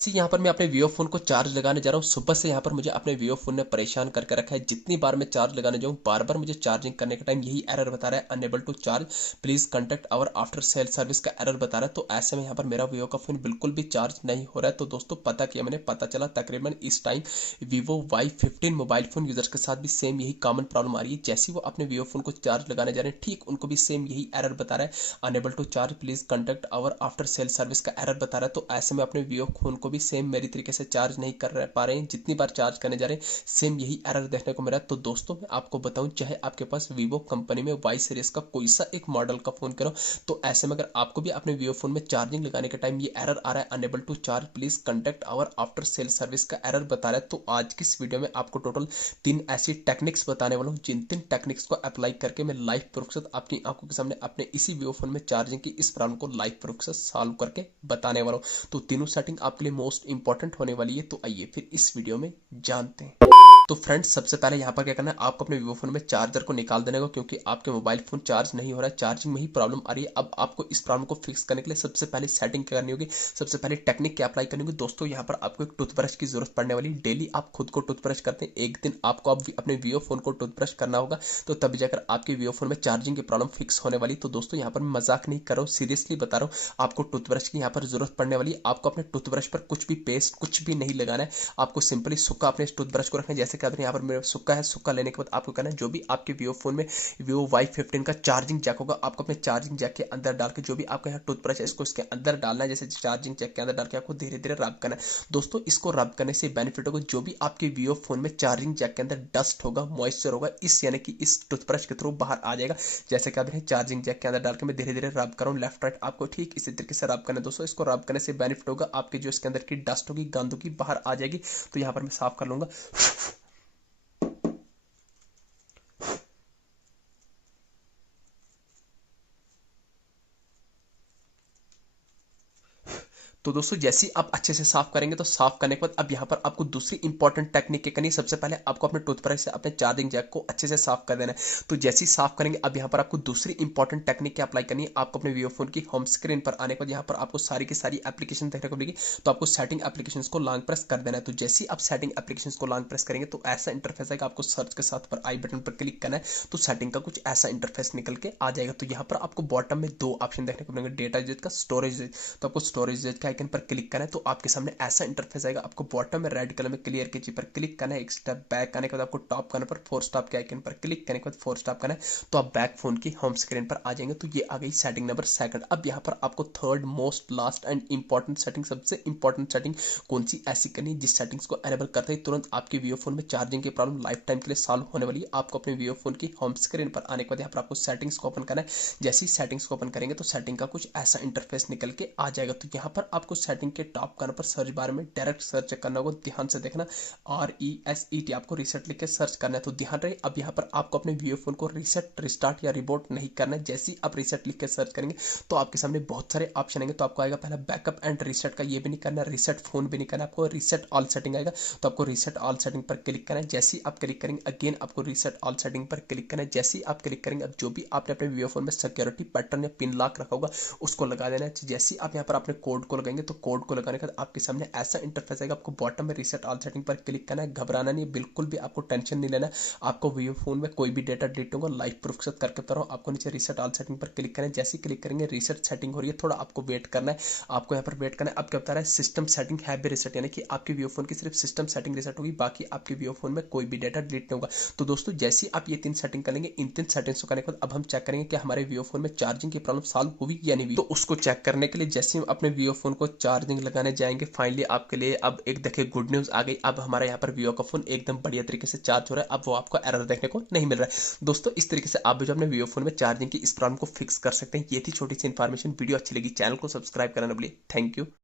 सी यहाँ पर मैं अपने वीवो फोन को चार्ज लगाने जा रहा हूँ। सुबह से यहाँ पर मुझे अपने वीवो फोन ने परेशान करके रखा है। जितनी बार मैं चार्ज लगाने जाऊँ बार बार मुझे चार्जिंग करने के टाइम यही एरर बता रहा है, unable to charge, please contact our after sale service का एरर बता रहा है। तो ऐसे में यहाँ पर मेरा वीवो का फोन बिल्कुल भी चार्ज नहीं हो रहा है। तो दोस्तों पता किया मैंने, पता चला तकरीबन इस time Vivo Y15 mobile phone users के साथ भी सेम यही कॉमन प्रॉब्लम आ रही है। जैसे वो अपने वीवो फोन को चार्ज लगाने जा रहे हैं ठीक उनको भी सेम यही एरर बता रहा है, unable to charge, please contact our after sale service का एरर बता रहा है। तो ऐसे में अपने वीवो फोन को भी सेम मेरी तरीके से चार्ज नहीं कर पा रहे हैं। जितनी बार चार्ज करने जा रहे हैं सेम यही एरर देखने को मिला। तो दोस्तों मैं आपको बताऊं, चाहे आपके पास वीवो कंपनी में वाई सीरीज का कोई सा एक मॉडल का फोन करो, तो ऐसे में अगर आपको भी अपने वीवो फोन में चार्जिंग लगाने के टाइम ये एरर आ रहा है, unable to charge, please contact our after sale service का एरर बता रहा है, तो आज की इस वीडियो में आपको टोटल 3 ऐसी टेक्निक्स बताने वाला हूँ जिन 3 टेक्निक्स को अप्लाई करके मैं लाइव प्रूफ के साथ अपनी आंखों के सामने अपने इसी वीवो फोन में चार्जिंग की इस प्रॉब्लम को लाइव प्रूफ के साथ सॉल्व करके बताने वाला हूँ। तो तीनों सेटिंग आपके लिए मोस्ट इंपॉर्टेंट होने वाली है। तो आइए फिर इस वीडियो में जानते हैं। तो फ्रेंड्स सबसे पहले यहाँ पर क्या करना है, आपको अपने वीवो फोन में चार्जर को निकाल देने को, क्योंकि आपके मोबाइल फोन चार्ज नहीं हो रहा है, चार्जिंग में ही प्रॉब्लम आ रही है। अब आपको इस प्रॉब्लम को फिक्स करने के लिए सबसे पहले सेटिंग क्या करनी होगी, सबसे पहले टेक्निक क्या अप्लाई करनी होगी। दोस्तों यहाँ पर आपको एक टूथब्रश की जरूरत पड़ने वाली। डेली आप खुद को टूथब्रश करते हैं, एक दिन आपको अपने वीवो फोन को टूथब्रश करना होगा, तो तभी जाकर आपके वीवो फोन में चार्जिंग की प्रॉब्लम फिक्स होने वाली। तो दोस्तों यहाँ पर मैं मजाक नहीं कर रहा हूँ, सीरियसली बता रहा हूँ, आपको टूथब्रश की यहाँ पर जरूरत पड़ने वाली है। आपको अपने टूथब्रश पर कुछ भी पेस्ट कुछ भी नहीं लगाना है, आपको सिंपली सूखा अपने टूथब्रश को रखना है। जैसे कि आपने यहाँ पर मेरा सूखा है, सूखा लेने के बाद आपको करना है जो भी आपके वीवो फोन में वीवो Y15 का चार्जिंग जैक होगा, आपको अपने चार्जिंग जैक के अंदर डाल के जो भी आपका यहाँ टूथब्रश है इसको इसके अंदर डालना है। जैसे चार्जिंग जैक के अंदर डाल के आपको धीरे धीरे रब करना है। दोस्तों इसको रब करने से बेनिफिट होगा, जो भी आपके वीवो फोन में चार्जिंग जैक के अंदर डस्ट होगा, मॉइस्चर होगा, इस यानी कि इस टूथब्रश के थ्रू बाहर आ जाएगा। जैसे कि आपने चार्जिंग जैक के अंदर डाल के मैं धीरे धीरे रब कर रहा हूँ लेफ्ट राइट, आपको ठीक इसी तरीके से रब करना है। दोस्तों इसको रब करने से बेनिफिट होगा, आपके जो इसके अंदर की डस्ट होगी, गंद होगी, बाहर आ जाएगी। तो यहाँ पर मैं साफ कर लूंगा। तो दोस्तों जैसे ही आप अच्छे से साफ करेंगे, तो साफ करने के बाद अब यहाँ पर आपको दूसरी इंपॉर्टेंट टेक्निक क्या करनी है, सबसे पहले आपको अपने टूथब्रश से अपने चार्जिंग जैक को अच्छे से साफ कर देना है। तो जैसे ही साफ करेंगे अब यहाँ पर आपको दूसरी इंपॉर्टेंट टेक्निक क्या अप्लाई करनी है, आपको अपने वीवो फोन की होम स्क्रीन पर आने के बाद यहाँ पर आपको सारी की सारी एप्लीकेशन देखने को मिलेगी। तो आपको सेटिंग एप्लीकेशन को लॉन्ग प्रेस कर देना है। तो जैसे ही आप सेटिंग एप्लीकेशन को लॉन्ग प्रेस करेंगे तो ऐसा इंटरफेस आएगा, आपको सर्च के साथ पर आई बटन पर क्लिक करना है, तो सेटिंग का कुछ ऐसा इंटरफेस निकल के आ जाएगा। तो यहाँ पर आपको बॉटम में 2 ऑप्शन देखने को मिलेंगे, डेटा यूजेज का, स्टोरेज यूजेज। तो आपको स्टोरेज यूजेज के आइकन पर क्लिक करना है, तो आपके सामने ऐसा इंटरफेस आएगा। आपको बॉटम में रेड कलर में क्लियर की चीज पर क्लिक करना है, एक स्टेप बैक आने के बाद आपको टॉप करने पर 4 स्टॉप के आइकन पर क्लिक करने के बाद 4 स्टॉप करना है, तो आप बैक फोन की होम स्क्रीन पर आ जाएंगे। तो ये आ गई सेटिंग नंबर 2। अब यहाँ पर आपको third most last and important setting, सबसे इंपॉर्टेंट सेटिंग कौन सी ऐसी करनी है जिस सेटिंग्स को एनेबल करते ही तुरंत आपके वीवो फोन में चार्जिंग की प्रॉब्लम लाइफ टाइम के लिए सॉल्व होने वाली है। आपको अपने वीवो फोन की होम स्क्रीन पर आने के बाद यहाँ पर आपको सेटिंग्स को ओपन करना है। जैसे ही सेटिंग्स को ओपन करेंगे तो सेटिंग का कुछ ऐसा इंटरफेस निकल के आ जाएगा। तो यहाँ पर आपको सेटिंग के टॉप करने पर सर्च बार में डायरेक्ट सर्च करना होगा, ध्यान से देखना, RESET आपको रीसेट लिख के सर्च करना है। तो ध्यान रहे अब यहाँ पर आपको अपने वीवो फोन को रीसेट, रिस्टार्ट या रिबोट नहीं करना है। जैसे ही आप रीसेट लिख के सर्च करेंगे तो आपके सामने बहुत सारे ऑप्शन आएंगे। तो आपको आएगा पहला बैकअप एंड रीसेट का, ये भी नहीं करना, रीसेट फोन भी नहीं करना, आपको रीसेट ऑल सेटिंग आएगा। तो आपको रीसेट ऑल सेटिंग पर क्लिक करना है। जैसे ही आप क्लिक करेंगे अगेन आपको रीसेट ऑल सेटिंग पर क्लिक करना है। जैसे ही आप क्लिक करेंगे अब जो भी आपने अपने वीवो फोन में सिक्योरिटी पैटर्न या पिन लॉक रखा होगा उसको लगा देना है। जैसे ही आप यहाँ पर अपने कोड को लगाएंगे तो कोड को लगाने के बाद आपके सामने ऐसा इंटरफेस आएगा। आपको बॉटम में रीसेट ऑल सेटिंग पर क्लिक करना है, घबराना नहीं, बिल्कुल भी आपको टेंशन नहीं लेना। आपको वीवो फोन में कोई भी डेटा डिलीट होगा, लाइव प्रूफ के साथ करके बता रहा हूँ। आपको नीचे रीसेट ऑल सेटिंग पर क्लिक करें, जैसे ही क्लिक करेंगे रीसेट सेटिंग हो रही है, थोड़ा आपको वेट करना है, आपको यहाँ पर वेट करना है। अब क्या बता रहा है, system setting have be reset, यानी कि आपके वीवो फोन की सिर्फ सिस्टम सेटिंग रीसेट होगी, बाकी आपके वीवो फोन में कोई भी डेटा डिलीट नहीं होगा। तो दोस्तों जैसे ही आप ये 3 सेटिंग करेंगे, इन 3 सेटिंग्स को करने के बाद अब हम चेक करेंगे कि हमारे वीवो फोन में चार्जिंग की प्रॉब्लम सॉल्व हुई या नहीं हुई। तो उसको चेक करने के लिए जैसे हम अपने वीवो फोन को चार्जिंग लगाने जाएंगे, फाइनली आपके लिए अब एक देखिए गुड न्यूज आ गई। अब हमारा यहाँ पर वीवो का फोन एकदम बढ़िया तरीके से चार्ज हो रहा है, अब वो आपको एरर देखने को नहीं मिल रहा है। दोस्तों इस तरीके से आप भी जो अपने वीवो फोन में चार्जिंग की इस प्रॉब्लम को फिक्स कर सकते हैं। ये थी छोटी सी इन्फॉर्मेशन, वीडियो अच्छी लगी चैनल को सब्सक्राइब करना ना भूलिए। Thank you.